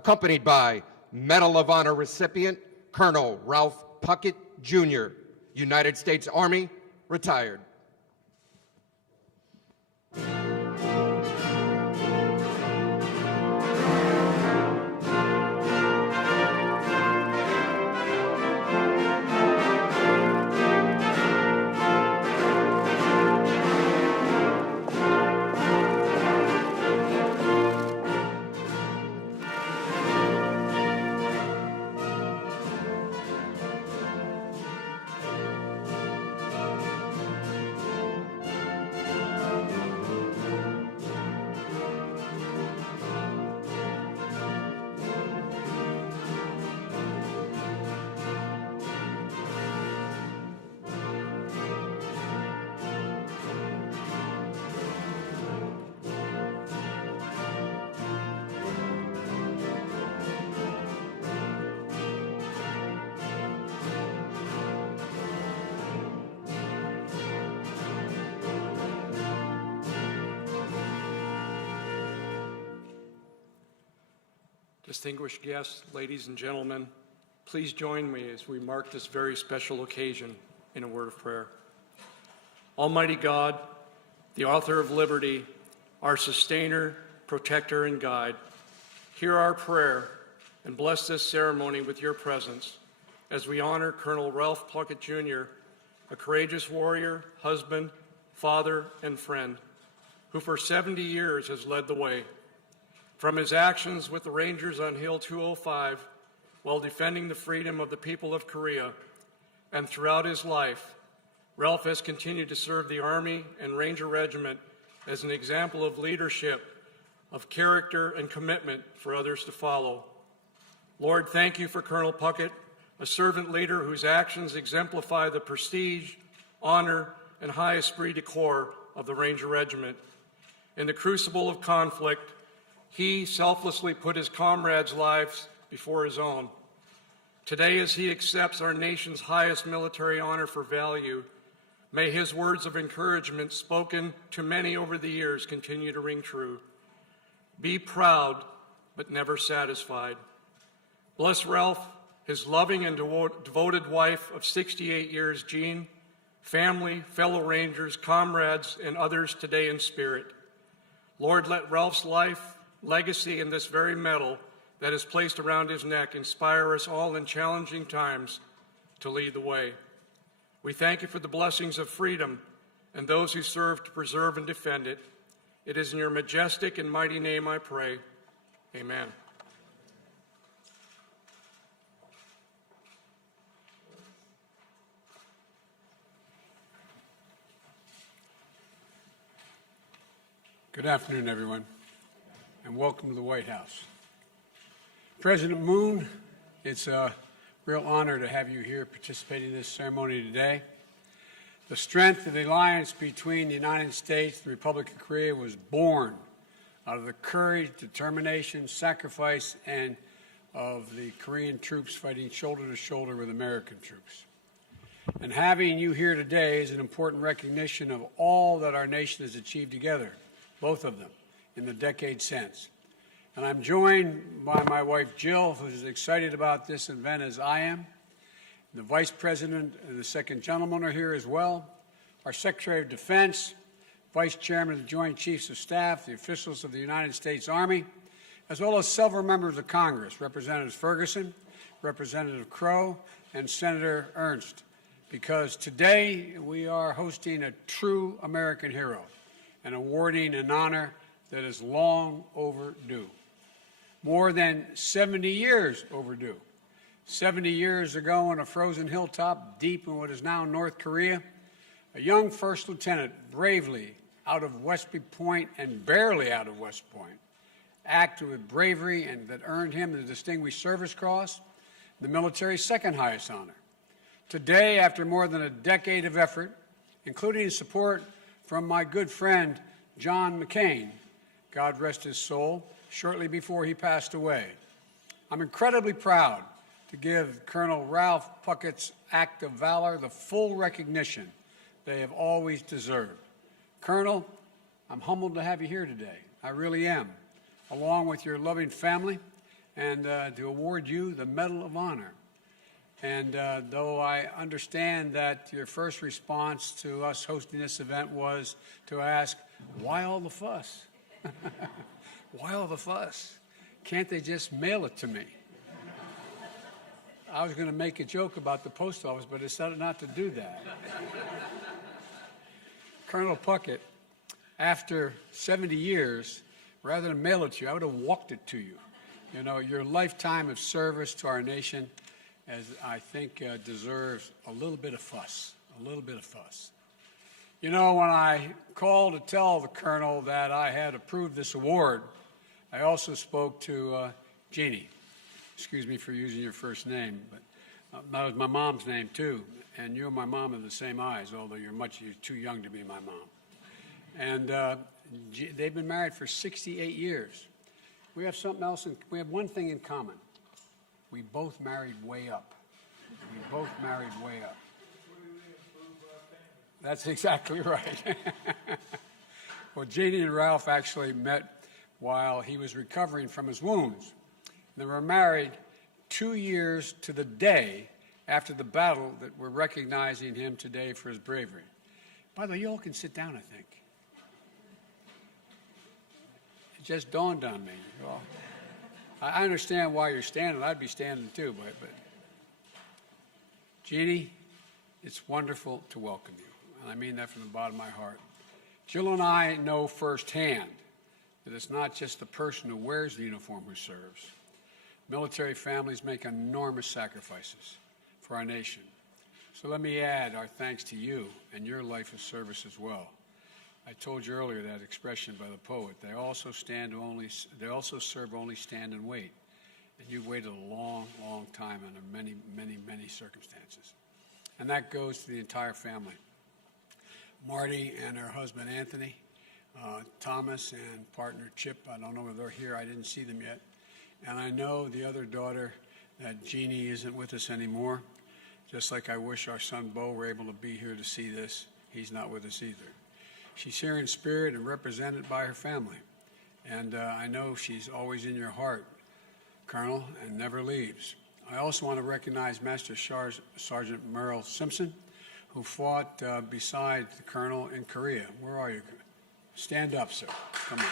accompanied by Medal of Honor recipient Colonel Ralph Puckett, Jr., United States Army, retired. Distinguished guests, ladies and gentlemen, please join me as we mark this very special occasion in a word of prayer. Almighty God, the author of liberty, our sustainer, protector, and guide, hear our prayer and bless this ceremony with your presence as we honor Colonel Ralph Puckett, Jr., a courageous warrior, husband, father, and friend, who for 70 years has led the way. From his actions with the Rangers on Hill 205 while defending the freedom of the people of Korea, and throughout his life, Ralph has continued to serve the Army and Ranger Regiment as an example of leadership, of character and commitment for others to follow. Lord, thank you for Colonel Puckett, a servant leader whose actions exemplify the prestige, honor, and high esprit de corps of the Ranger Regiment. In the crucible of conflict, he selflessly put his comrades' lives before his own. Today, as he accepts our nation's highest military honor for value, may his words of encouragement spoken to many over the years continue to ring true. Be proud, but never satisfied. Bless Ralph, his loving and devoted wife of 68 years, Jean, family, fellow Rangers, comrades, and others today in spirit. Lord, let Ralph's life, legacy, and this very medal that is placed around his neck inspire us all in challenging times to lead the way. We thank you for the blessings of freedom and those who serve to preserve and defend it. It is in your majestic and mighty name I pray. Amen. Good afternoon, everyone, and welcome to the White House. President Moon, it's a real honor to have you here participating in this ceremony today. The strength of the alliance between the United States and the Republic of Korea was born out of the courage, determination, sacrifice, and of the Korean troops fighting shoulder to shoulder with American troops. And having you here today is an important recognition of all that our nation has achieved together, both of them, in the decades since. And I'm joined by my wife, Jill, who's as excited about this event as I am. The Vice President and the Second Gentleman are here as well. Our Secretary of Defense, Vice Chairman of the Joint Chiefs of Staff, the officials of the United States Army, as well as several members of Congress, Representative Ferguson, Representative Crow, and Senator Ernst, because today we are hosting a true American hero and awarding an honor that is long overdue. More than 70 years overdue. 70 years ago on a frozen hilltop deep in what is now North Korea, a young first lieutenant bravely out of Westby Point and barely out of West Point acted with bravery and that earned him the Distinguished Service Cross, the military's second highest honor. Today, after more than a decade of effort, including support from my good friend John McCain, God rest his soul, shortly before he passed away, I'm incredibly proud to give Colonel Ralph Puckett's act of valor the full recognition they have always deserved. Colonel, I'm humbled to have you here today. I really am, along with your loving family, and to award you the Medal of Honor. And though I understand that your first response to us hosting this event was to ask, why all the fuss? Why all the fuss? Can't they just mail it to me? I was going to make a joke about the post office, but I decided not to do that. Colonel Puckett, after 70 years, rather than mail it to you, I would have walked it to you. You know, your lifetime of service to our nation, as I think deserves a little bit of fuss, a little bit of fuss. You know, when I called to tell the Colonel that I had approved this award, I also spoke to Jeannie. Excuse me for using your first name, but that was my mom's name too. And you and my mom have the same eyes, although you're too young to be my mom. And they've been married for 68 years. We have something else, we have one thing in common. We both married way up. We both married way up. That's exactly right. Well, Jeannie and Ralph actually met while he was recovering from his wounds. They were married 2 years to the day after the battle that we're recognizing him today for his bravery. By the way, you all can sit down, I think. It just dawned on me. Well, I understand why you're standing. I'd be standing too, but Jeannie, it's wonderful to welcome you. And I mean that from the bottom of my heart. Jill and I know firsthand that it's not just the person who wears the uniform who serves. Military families make enormous sacrifices for our nation. So let me add our thanks to you and your life of service as well. I told you earlier that expression by the poet. They also serve only stand and wait. And you've waited a long, long time under many, many, many circumstances. And that goes to the entire family. Marty and her husband Anthony, Thomas and partner Chip, I don't know if they're here, I didn't see them yet. And I know the other daughter, that Jeannie isn't with us anymore. Just like I wish our son Bo were able to be here to see this, he's not with us either. She's here in spirit and represented by her family. And I know she's always in your heart, Colonel, and never leaves. I also want to recognize Master Sergeant Merle Simpson, who fought beside the Colonel in Korea. Where are you? Stand up, sir. Come on.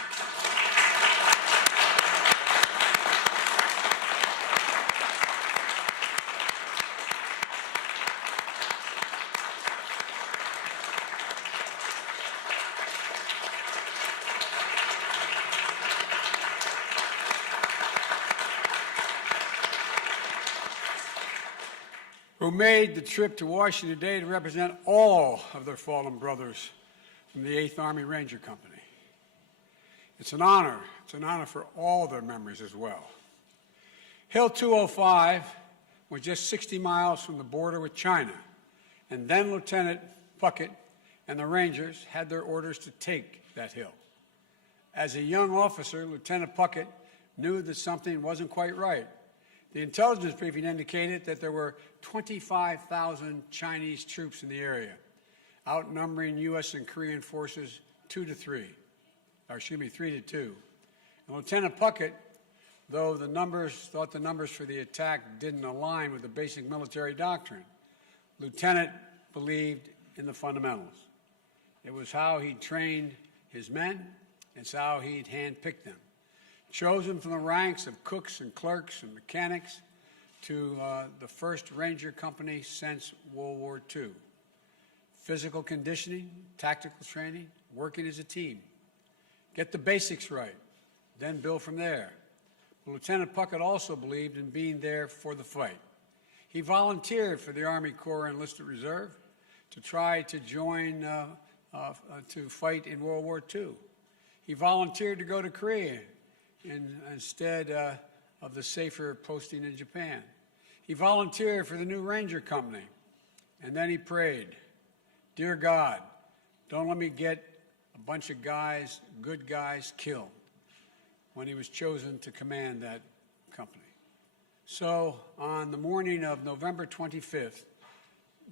Who made the trip to Washington today to represent all of their fallen brothers from the 8th Army Ranger Company. It's an honor. It's an honor for all their memories as well. Hill 205 was just 60 miles from the border with China, and then Lieutenant Puckett and the Rangers had their orders to take that hill. As a young officer, Lieutenant Puckett knew that something wasn't quite right. The intelligence briefing indicated that there were 25,000 Chinese troops in the area, outnumbering U.S. and Korean forces 3 to 2. And Lieutenant Puckett, though thought the numbers for the attack didn't align with the basic military doctrine, Lieutenant believed in the fundamentals. It was how he trained his men. It's how he'd handpicked them. Chosen from the ranks of cooks and clerks and mechanics to the first Ranger Company since World War II. Physical conditioning, tactical training, working as a team. Get the basics right, then build from there. But Lieutenant Puckett also believed in being there for the fight. He volunteered for the Army Corps Enlisted Reserve to try to join to fight in World War II. He volunteered to go to Korea instead of the safer posting in Japan. He volunteered for the new Ranger Company, and then he prayed, "Dear God, don't let me get a bunch of guys, good guys, killed," when he was chosen to command that company. So on the morning of November 25th,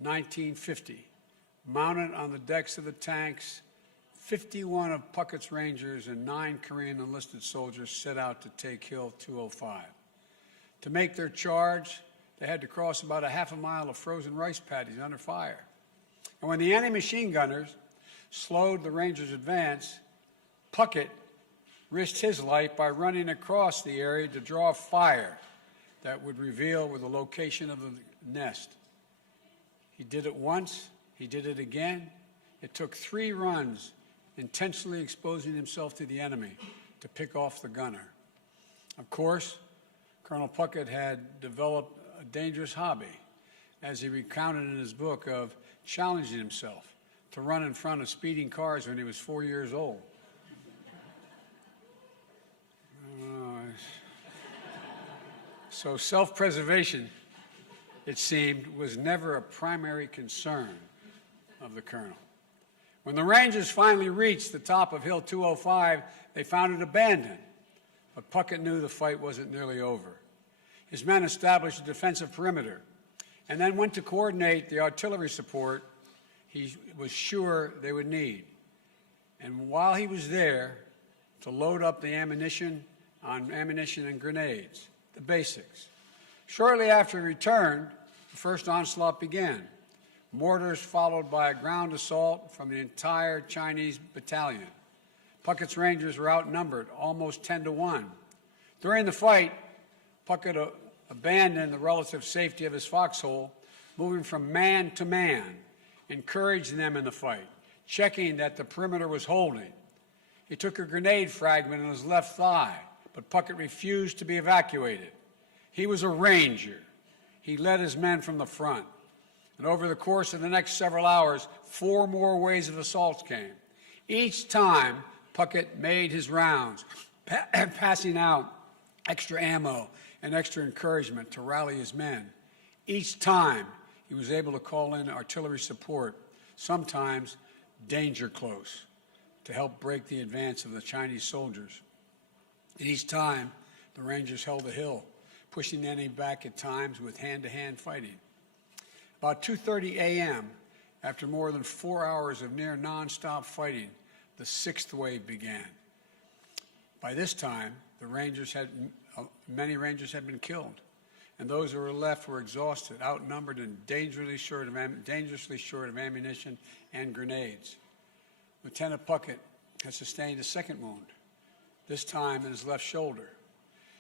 1950, mounted on the decks of the tanks, 51 of Puckett's Rangers and 9 Korean enlisted soldiers set out to take Hill 205. To make their charge, they had to cross about a half a mile of frozen rice paddies under fire. And when the enemy machine gunners slowed the Rangers' advance, Puckett risked his life by running across the area to draw fire that would reveal where the location of the nest. He did it once, he did it again. It took 3 runs, intentionally exposing himself to the enemy to pick off the gunner. Of course, Colonel Puckett had developed a dangerous hobby, as he recounted in his book, of challenging himself to run in front of speeding cars when he was 4 years old. So self-preservation, it seemed, was never a primary concern of the colonel. When the Rangers finally reached the top of Hill 205, they found it abandoned. But Puckett knew the fight wasn't nearly over. His men established a defensive perimeter and then went to coordinate the artillery support he was sure they would need. And while he was there, to load up the ammunition and grenades, the basics. Shortly after he returned, the first onslaught began. Mortars followed by a ground assault from the entire Chinese battalion. Puckett's Rangers were outnumbered, almost 10-1. During the fight, Puckett abandoned the relative safety of his foxhole, moving from man to man, encouraging them in the fight, checking that the perimeter was holding. He took a grenade fragment in his left thigh, but Puckett refused to be evacuated. He was a Ranger. He led his men from the front. And over the course of the next several hours, 4 more waves of assaults came. Each time, Puckett made his rounds, passing out extra ammo and extra encouragement to rally his men. Each time, he was able to call in artillery support, sometimes danger close, to help break the advance of the Chinese soldiers. And each time, the Rangers held the hill, pushing the enemy back at times with hand-to-hand fighting. About 2:30 a.m., after more than 4 hours of near nonstop fighting, the 6th wave began. By this time, many Rangers had been killed, and those who were left were exhausted, outnumbered, and dangerously short of ammunition and grenades. Lieutenant Puckett had sustained a second wound, this time in his left shoulder.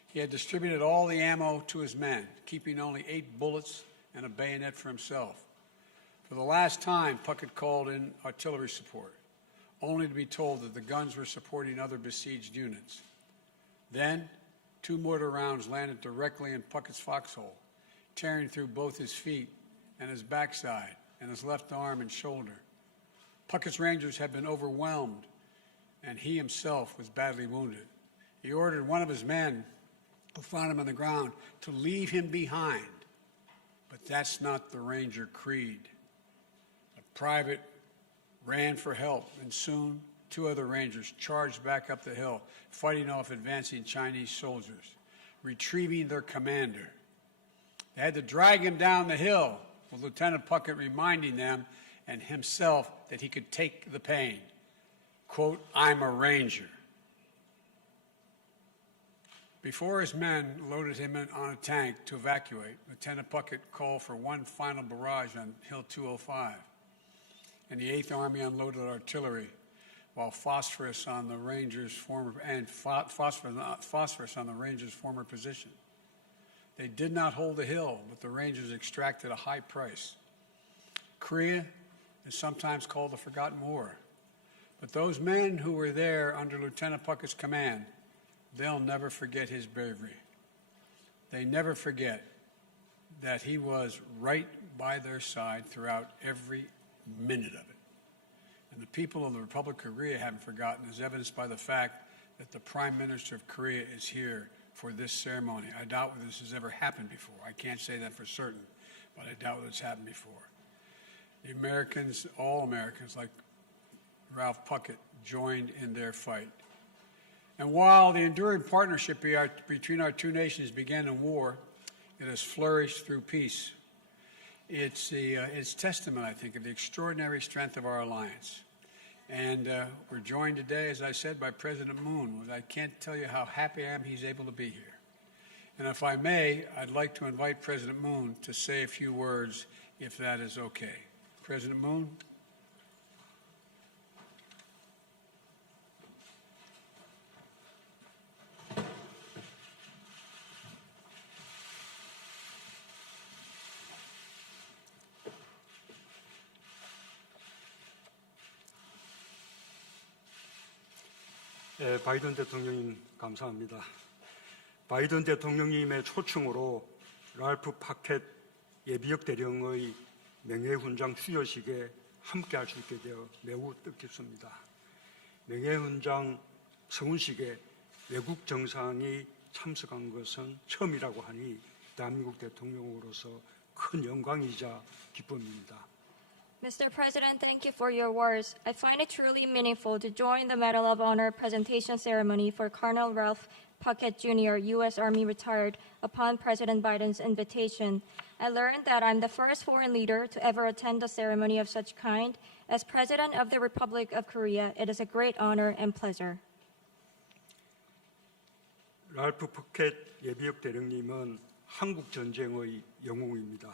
He had distributed all the ammo to his men, keeping only 8 bullets and a bayonet for himself. For the last time, Puckett called in artillery support, only to be told that the guns were supporting other besieged units. Then, 2 mortar rounds landed directly in Puckett's foxhole, tearing through both his feet and his backside and his left arm and shoulder. Puckett's Rangers had been overwhelmed, and he himself was badly wounded. He ordered one of his men, who found him on the ground, to leave him behind. But that's not the Ranger creed. A private ran for help, and soon 2 other Rangers charged back up the hill, fighting off advancing Chinese soldiers, retrieving their commander. They had to drag him down the hill, with Lieutenant Puckett reminding them and himself that he could take the pain. Quote, "I'm a Ranger." Before his men loaded him on a tank to evacuate, Lieutenant Puckett called for one final barrage on Hill 205, and the 8th Army unloaded artillery, while phosphorus on the Rangers' former position. They did not hold the hill, but the Rangers extracted a high price. Korea is sometimes called the Forgotten War, but those men who were there under Lieutenant Puckett's command, they'll never forget his bravery. They never forget that he was right by their side throughout every minute of it. And the people of the Republic of Korea haven't forgotten, as evidenced by the fact that the Prime Minister of Korea is here for this ceremony. I doubt whether this has ever happened before. I can't say that for certain, but I doubt whether it's happened before. The Americans, all Americans, like Ralph Puckett, joined in their fight. And while the enduring partnership between our 2 nations began in war, it has flourished through peace. It's testament, I think, of the extraordinary strength of our alliance. And we're joined today, as I said, by President Moon. I can't tell you how happy I am he's able to be here. And if I may, I'd like to invite President Moon to say a few words, if that is okay. President Moon? 바이든 대통령님 감사합니다. 바이든 대통령님의 초청으로 랄프 파켓 예비역 대령의 명예훈장 수여식에 함께할 수 있게 되어 매우 뜻깊습니다. 명예훈장 성훈식에 외국 정상이 참석한 것은 처음이라고 하니 대한민국 대통령으로서 큰 영광이자 기쁨입니다. Mr. President, thank you for your words. I find it truly meaningful to join the Medal of Honor presentation ceremony for Colonel Ralph Puckett Jr., U.S. Army retired, upon President Biden's invitation. I learned that I'm the first foreign leader to ever attend a ceremony of such kind. As President of the Republic of Korea, it is a great honor and pleasure. 랄프 푸켓 예비역 대령님은 한국 전쟁의 영웅입니다.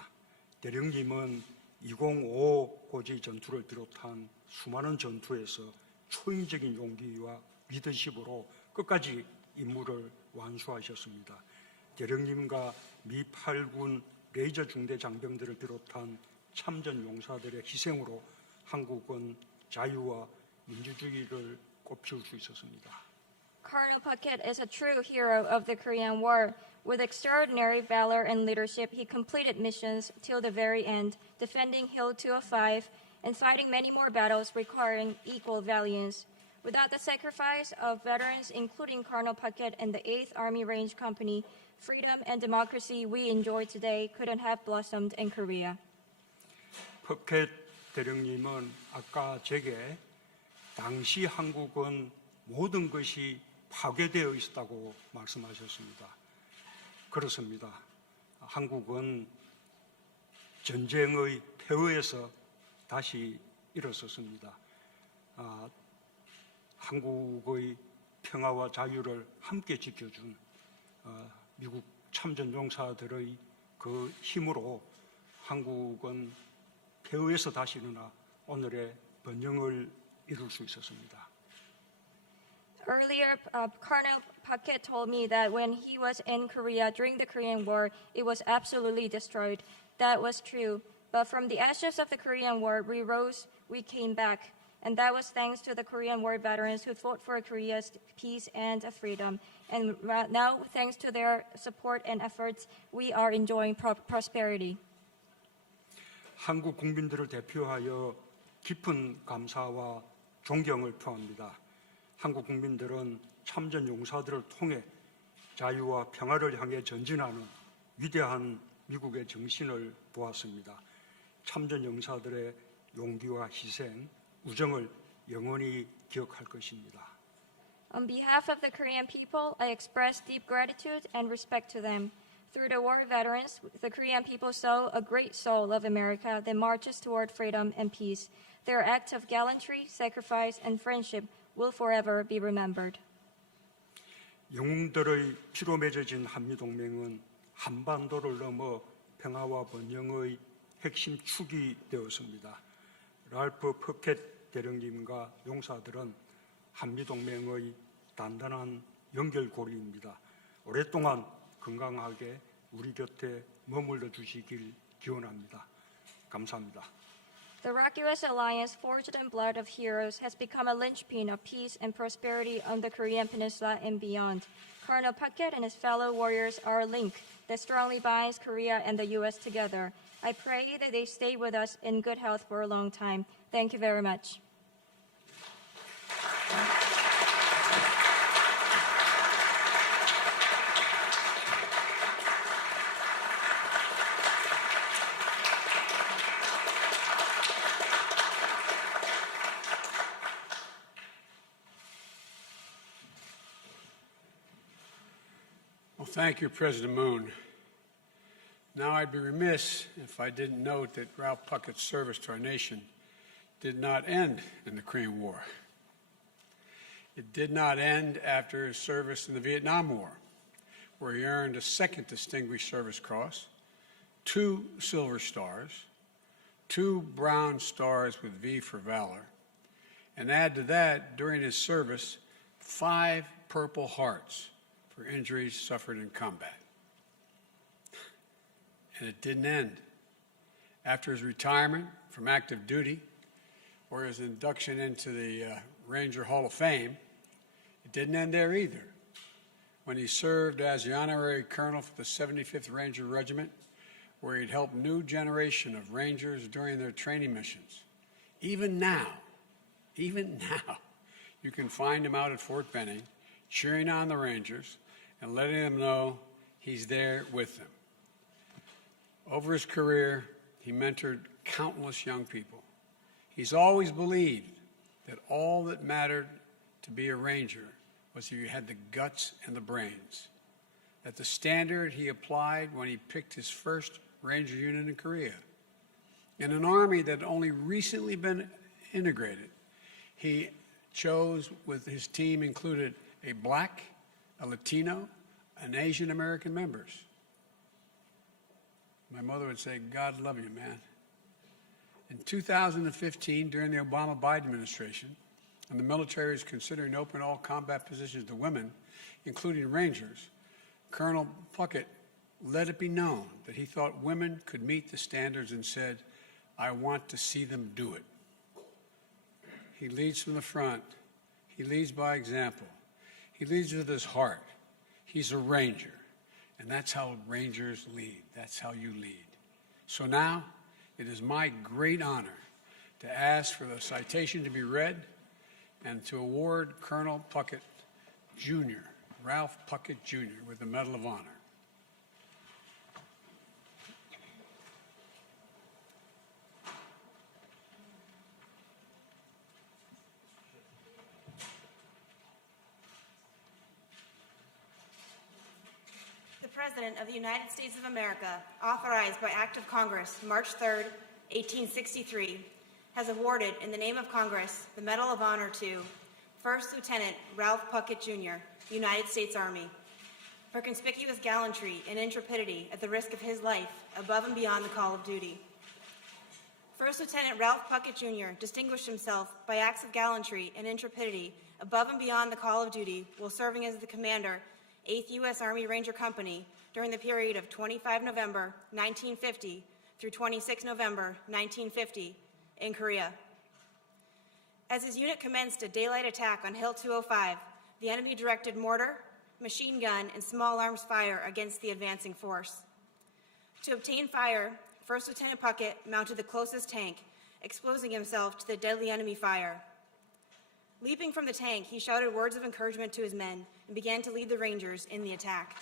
대령님은 2055 고지 전투를 비롯한 수많은 전투에서 초인적인 용기와 리더십으로 끝까지 임무를 완수하셨습니다. 대령님과 미 8군 레이저 중대 장병들을 비롯한 참전 용사들의 희생으로 한국은 자유와 민주주의를 꽃피울 수 있었습니다. Colonel Puckett is a true hero of the Korean War. With extraordinary valor and leadership, he completed missions till the very end, defending Hill 205 and fighting many more battles requiring equal valiance. Without the sacrifice of veterans, including Colonel Puckett and the 8th Army Range Company, freedom and democracy we enjoy today couldn't have blossomed in Korea. 푸켓 대령님은 아까 제게 당시 한국은 모든 것이 파괴되어 있었다고 말씀하셨습니다. 그렇습니다. 한국은 전쟁의 폐허에서 다시 일어섰습니다. 한국의 평화와 자유를 함께 지켜준 미국 참전 용사들의 그 힘으로 한국은 폐허에서 다시 일어나 오늘의 번영을 이룰 수 있었습니다. Earlier, Colonel Puckett told me that when he was in Korea during the Korean War, it was absolutely destroyed. That was true. But from the ashes of the Korean War, we rose, we came back. And that was thanks to the Korean War veterans who fought for Korea's peace and freedom. And now, thanks to their support and efforts, we are enjoying prosperity. 한국 국민들을 대표하여 깊은 감사와 존경을 표합니다. 한국 국민들은 참전 용사들을 통해 자유와 평화를 향해 전진하는 위대한 미국의 정신을 보았습니다. 참전 용사들의 용기와 희생, 우정을 영원히 기억할 것입니다. On behalf of the Korean people, I express deep gratitude and respect to them. Through the war veterans, the Korean people saw a great soul of America that marches toward freedom and peace. Their acts of gallantry, sacrifice, and friendship will forever be remembered. 영웅들의 피로 맺어진 한미동맹은 한반도를 넘어 평화와 번영의 핵심 축이 되었습니다. 랄프 푸켓 대령님과 용사들은 한미동맹의 단단한 연결고리입니다. 오랫동안 건강하게 우리 곁에 머물러 주시길 기원합니다. 감사합니다. The Rocky-US alliance, forged in blood of heroes, has become a linchpin of peace and prosperity on the Korean Peninsula and beyond. Colonel Puckett and his fellow warriors are a link that strongly binds Korea and the U.S. together. I pray that they stay with us in good health for a long time. Thank you very much. Well, thank you, President Moon. Now, I'd be remiss if I didn't note that Ralph Puckett's service to our nation did not end in the Korean War. It did not end after his service in the Vietnam War, where he earned a second Distinguished Service Cross, 2 Silver Stars, 2 Brown Stars with V for Valor, and add to that, during his service, 5 Purple Hearts for injuries suffered in combat. And it didn't end. After his retirement from active duty, or his induction into the Ranger Hall of Fame, it didn't end there either. When he served as the honorary colonel for the 75th Ranger Regiment, where he'd helped a new generation of Rangers during their training missions. Even now, you can find him out at Fort Benning, cheering on the Rangers and letting them know he's there with them. Over his career, he mentored countless young people. He's always believed that all that mattered to be a Ranger was if you had the guts and the brains. That the standard he applied when he picked his first Ranger unit in Korea. In an army that had only recently been integrated, he chose, with his team included a Black, a Latino, and Asian American members. My mother would say, God love you, man. In 2015, during the Obama-Biden administration, and the military is considering opening all combat positions to women, including Rangers, Colonel Puckett let it be known that he thought women could meet the standards and said, I want to see them do it. He leads from the front. He leads by example. He leads with his heart. He's a Ranger. And that's how Rangers lead. That's how you lead. So now, it is my great honor to ask for the citation to be read and to award Colonel Puckett, Jr., Ralph Puckett, Jr., with the Medal of Honor. The President of the United States of America, authorized by Act of Congress, March 3, 1863, has awarded, in the name of Congress, the Medal of Honor to First Lieutenant Ralph Puckett, Jr., United States Army, for conspicuous gallantry and intrepidity at the risk of his life above and beyond the call of duty. First Lieutenant Ralph Puckett, Jr. distinguished himself by acts of gallantry and intrepidity above and beyond the call of duty while serving as the commander, 8th U.S. Army Ranger Company, during the period of 25 November 1950 through 26 November 1950 in Korea. As his unit commenced a daylight attack on Hill 205, the enemy directed mortar, machine gun, and small arms fire against the advancing force. To obtain fire, First Lieutenant Puckett mounted the closest tank, exposing himself to the deadly enemy fire. Leaping from the tank, he shouted words of encouragement to his men and began to lead the Rangers in the attack.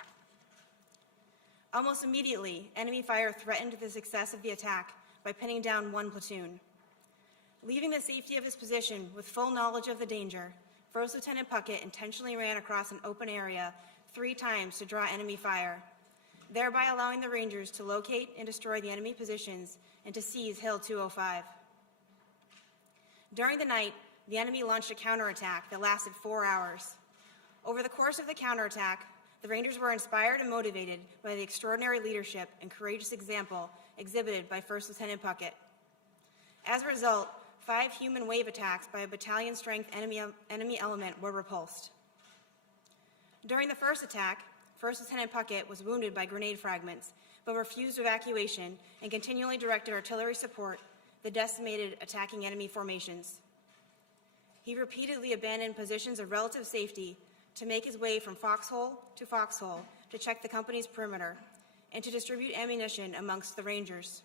Almost immediately, enemy fire threatened the success of the attack by pinning down one platoon. Leaving the safety of his position with full knowledge of the danger, First Lieutenant Puckett intentionally ran across an open area 3 times to draw enemy fire, thereby allowing the Rangers to locate and destroy the enemy positions and to seize Hill 205. During the night, the enemy launched a counterattack that lasted 4 hours. Over the course of the counterattack, the Rangers were inspired and motivated by the extraordinary leadership and courageous example exhibited by First Lieutenant Puckett. As a result, 5 human wave attacks by a battalion-strength enemy element were repulsed. During the first attack, First Lieutenant Puckett was wounded by grenade fragments, but refused evacuation and continually directed artillery support the decimated attacking enemy formations. He repeatedly abandoned positions of relative safety to make his way from foxhole to check the company's perimeter and to distribute ammunition amongst the Rangers.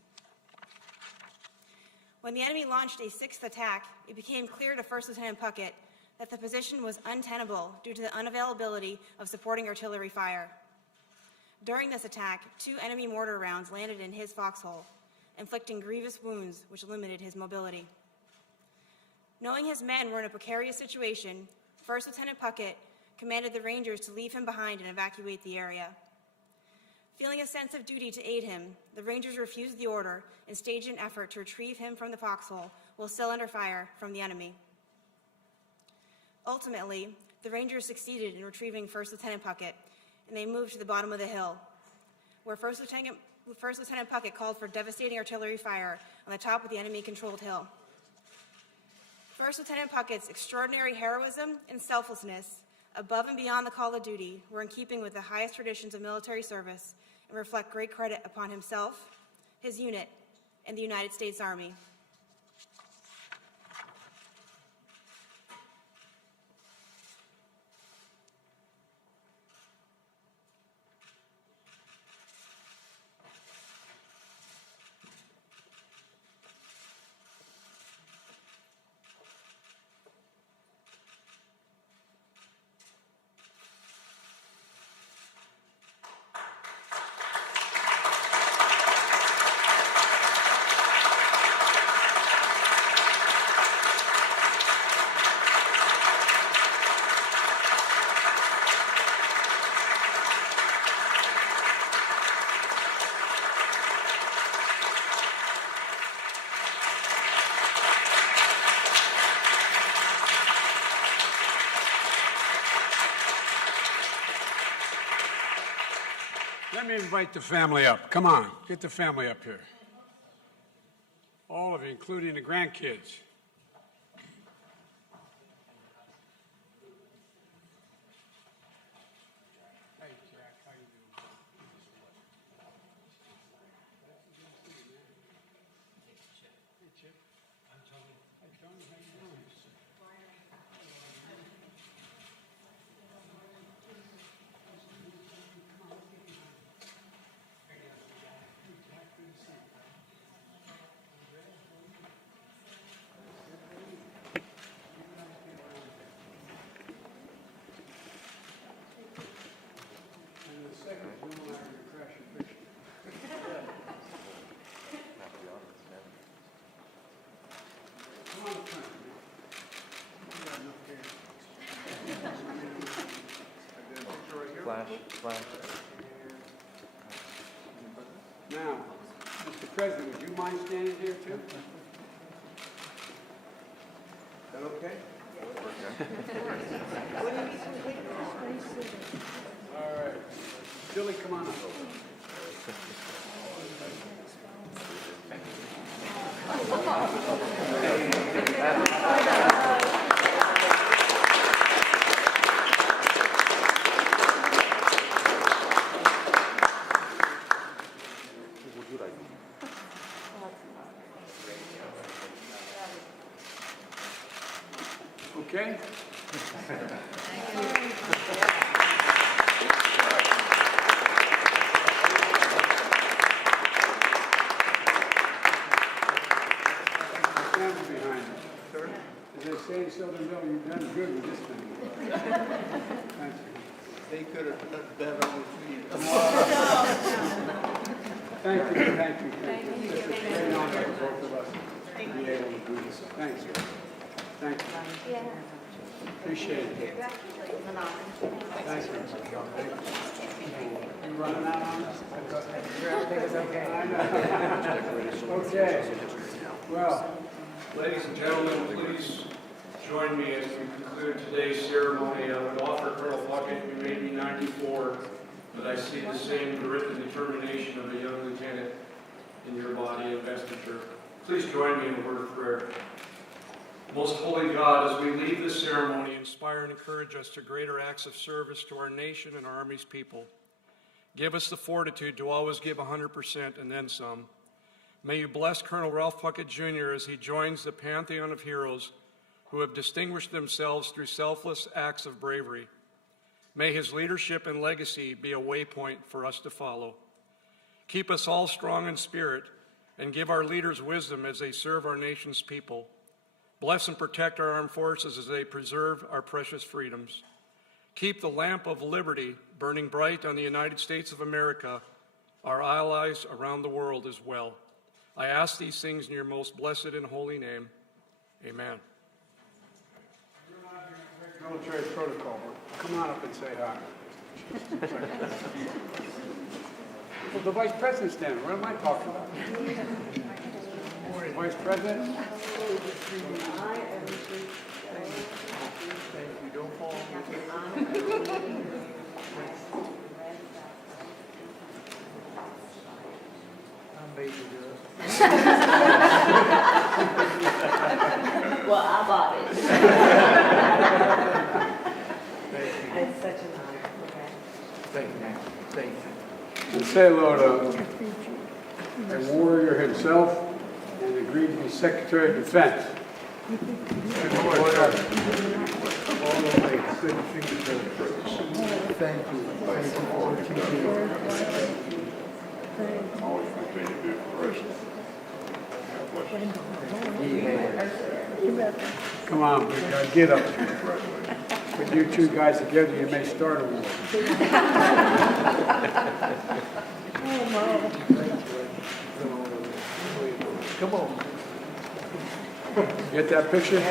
When the enemy launched a 6th attack, it became clear to First Lieutenant Puckett that the position was untenable due to the unavailability of supporting artillery fire. During this attack, 2 enemy mortar rounds landed in his foxhole, inflicting grievous wounds which limited his mobility. Knowing his men were in a precarious situation, First Lieutenant Puckett commanded the Rangers to leave him behind and evacuate the area. Feeling a sense of duty to aid him, the Rangers refused the order and staged an effort to retrieve him from the foxhole while still under fire from the enemy. Ultimately, the Rangers succeeded in retrieving First Lieutenant Puckett, and they moved to the bottom of the hill, where First Lieutenant Puckett called for devastating artillery fire on the top of the enemy-controlled hill. First Lieutenant Puckett's extraordinary heroism and selflessness, above and beyond the call of duty, were in keeping with the highest traditions of military service and reflect great credit upon himself, his unit, and the United States Army. Let me invite the family up. Come on, get the family up here. All of you, including the grandkids. Hey, Jack, how you doing? Hey, Chip. I'm Tony. Hey, Tony, how you doing? Flash. Now, Mr. President, would you mind standing here too? Is that okay? All right. Billy, come on up. Okay? Stand behind you. Sir? As they say in Southern Mill, you've done good with this thing. Thank you. They could have done better with me. Thank you. It's a great honor for both of us to be able to do this. Thanks. Thank you. Appreciate it. Thank you. You running out on us? Everything is okay. I know. Okay. Well, Ladies and gentlemen, please join me as we conclude today's ceremony. I would offer Colonel Puckett, you may be 94, but I see the same grit and determination of a young lieutenant in your body of investiture. Please join me in a word of prayer. Most holy God, as we leave this ceremony, inspire and encourage us to greater acts of service to our nation and our Army's people. Give us the fortitude to always give 100% and then some. May you bless Colonel Ralph Puckett, Jr. as he joins the pantheon of heroes who have distinguished themselves through selfless acts of bravery. May his leadership and legacy be a waypoint for us to follow. Keep us all strong in spirit and give our leaders wisdom as they serve our nation's people. Bless and protect our armed forces as they preserve our precious freedoms. Keep the lamp of liberty burning bright on the United States of America, our allies around the world as well. I ask these things in your most blessed and holy name. Amen. military protocol. Come on up and say hi. Well, the Vice President's standing. What am I talking about? Vice President? Well, I bought it. It's such an honor. Okay. Thank you, ma'am. Thank you. Let's say hello to a warrior himself and agreed to be Secretary of Defense. Thank you. Come on, big guy, get up. Put you two guys together, you may start a war. Come on. Get that picture?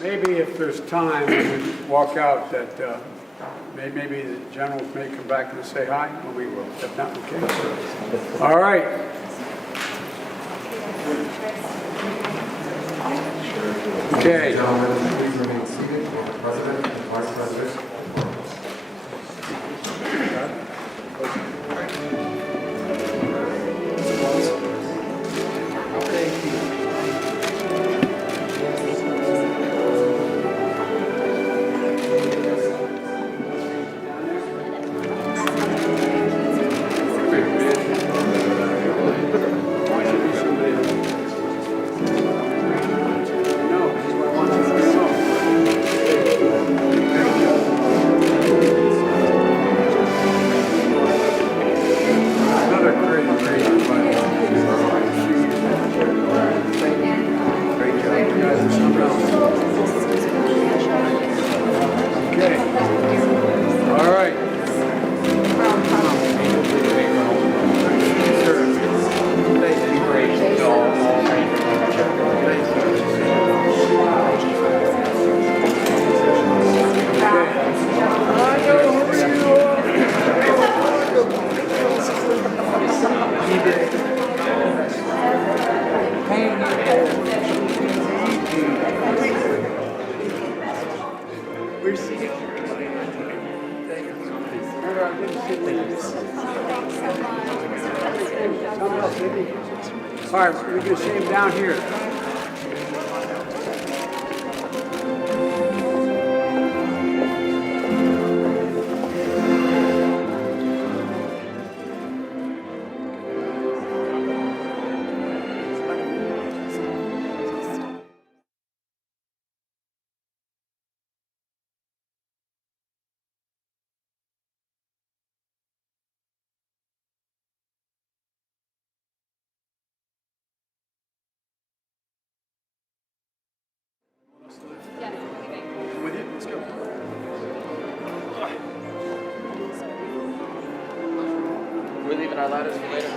Maybe if there's time, we can walk out that maybe the generals may come back and say hi, and we will. If not, okay. All right. Okay. Gentlemen, please remain seated for the President and Vice President. All right, we're going to see him down here. We're leaving our ladders for later.